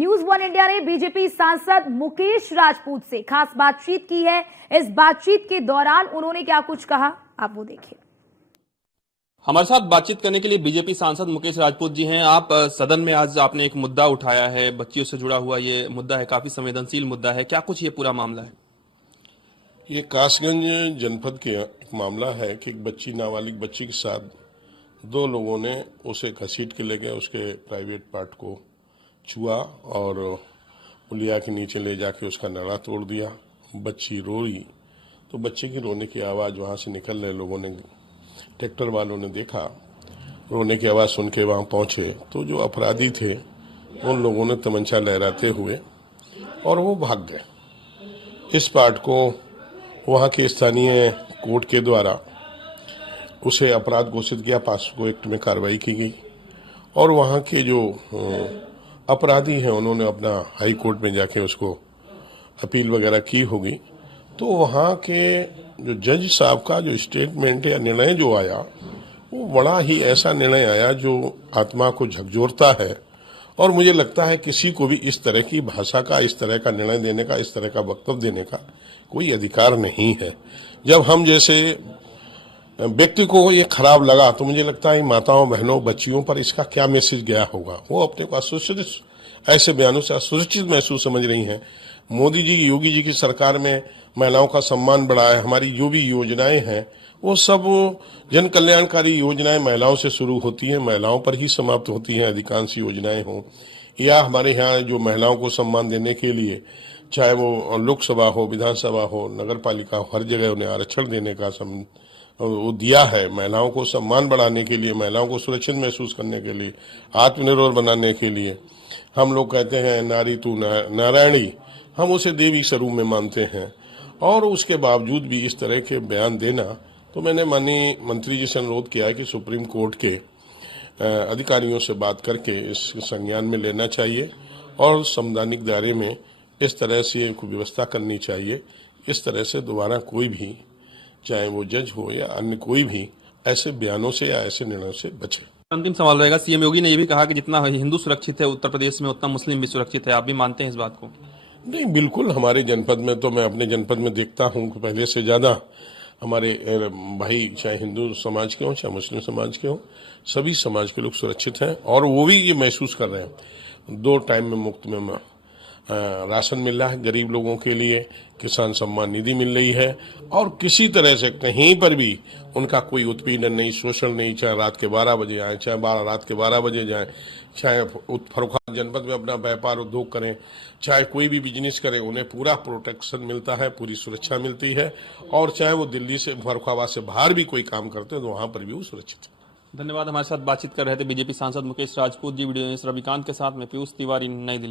News one India ने BJP सांसद मुकेश राजपूत से खास बातचीत की है। इस बातचीत के दौरान उन्होंने क्या कुछ कहा, आप वो देखिए। हमारे साथ बातचीत करने के लिए बीजेपी सांसद मुकेश राजपूत जी हैं। आप सदन में आज आपने एक मुद्दा उठाया है, बच्चियों से जुड़ा हुआ ये मुद्दा है, काफी संवेदनशील मुद्दा है। क्या कुछ ये पूरा मामला है? ये कासगंज जनपद के एक मामला है कि एक बच्ची, नाबालिग बच्ची के साथ दो लोगों ने उसे घसीट के ले गए, उसके प्राइवेट पार्ट को छुआ और पुलिया के नीचे ले जाके उसका नड़ा तोड़ दिया। बच्ची रो रही, तो बच्चे की रोने की आवाज़ वहाँ से निकल रहे लोगों ने, ट्रैक्टर वालों ने देखा, रोने की आवाज़ सुन के वहाँ पहुँचे तो जो अपराधी थे उन लोगों ने तमंचा लहराते हुए और वो भाग गए। इस पार्ट को वहाँ के स्थानीय कोर्ट के द्वारा उसे अपराध घोषित किया, 500 एक्ट में कार्रवाई की गई और वहाँ के जो अपराधी हैं उन्होंने अपना हाई कोर्ट में जाके उसको अपील वगैरह की होगी। तो वहाँ के जो जज साहब का जो स्टेटमेंट या निर्णय जो आया वो बड़ा ही ऐसा निर्णय आया जो आत्मा को झकझोरता है और मुझे लगता है किसी को भी इस तरह की भाषा का, इस तरह का निर्णय देने का, इस तरह का वक्तव्य देने का कोई अधिकार नहीं है। जब हम जैसे व्यक्ति को ये खराब लगा तो मुझे लगता है माताओं, बहनों, बच्चियों पर इसका क्या मैसेज गया होगा। वो अपने को असुरक्षित, ऐसे बयानों से असुरक्षित महसूस समझ रही हैं। मोदी जी, योगी जी की सरकार में महिलाओं का सम्मान बढ़ा है। हमारी जो भी योजनाएं हैं वो सब जन कल्याणकारी योजनाएं महिलाओं से शुरू होती हैं, महिलाओं पर ही समाप्त होती हैं। अधिकांश योजनाएं हों या हमारे यहाँ जो महिलाओं को सम्मान देने के लिए, चाहे वो लोकसभा हो, विधानसभा हो, नगर पालिका हो, हर जगह उन्हें आरक्षण देने का वो दिया है। महिलाओं को सम्मान बढ़ाने के लिए, महिलाओं को सुरक्षित महसूस करने के लिए, आत्मनिर्भर बनाने के लिए। हम लोग कहते हैं नारी तू नारायणी, हम उसे देवी स्वरूप में मानते हैं और उसके बावजूद भी इस तरह के बयान देना, तो मैंने माननीय मंत्री जी से अनुरोध किया है कि सुप्रीम कोर्ट के अधिकारियों से बात करके इस संज्ञान में लेना चाहिए और संवैधानिक दायरे में इस तरह से व्यवस्था करनी चाहिए। इस तरह से दोबारा कोई भी, चाहे वो जज हो या अन्य कोई भी, ऐसे बयानों से या ऐसे निर्णयों से बचे। अंतिम सवाल रहेगा, सीएम योगी ने ये भी कहा कि जितना हिंदू सुरक्षित है उत्तर प्रदेश में, उतना मुस्लिम भी सुरक्षित है। आप भी मानते हैं इस बात को? नहीं, बिल्कुल। हमारे जनपद में तो मैं अपने जनपद में देखता हूँ कि पहले से ज़्यादा हमारे भाई, चाहे हिंदू समाज के हों चाहे मुस्लिम समाज के हों, सभी समाज के लोग सुरक्षित हैं और वो भी ये महसूस कर रहे हैं। 2 टाइम में मुफ्त में राशन मिल रहा है गरीब लोगों के लिए, किसान सम्मान निधि मिल रही है और किसी तरह से कहीं पर भी उनका कोई उत्पीड़न नहीं, शोषण नहीं। चाहे रात के 12 बजे आए, चाहे रात के 12 बजे जाएं, चाहे फर्रुखाबाद जनपद में अपना व्यापार उद्योग करें, चाहे कोई भी बिजनेस करें, उन्हें पूरा प्रोटेक्शन मिलता है, पूरी सुरक्षा मिलती है। और चाहे वो दिल्ली से, फर्रुखाबाद से बाहर भी कोई काम करते हैं तो वहाँ पर भी वो सुरक्षित है। धन्यवाद। हमारे साथ बातचीत कर रहे थे बीजेपी सांसद मुकेश राजपूत जी। वीडियो रविकांत के साथ में पीयूष तिवारी, नई दिल्ली।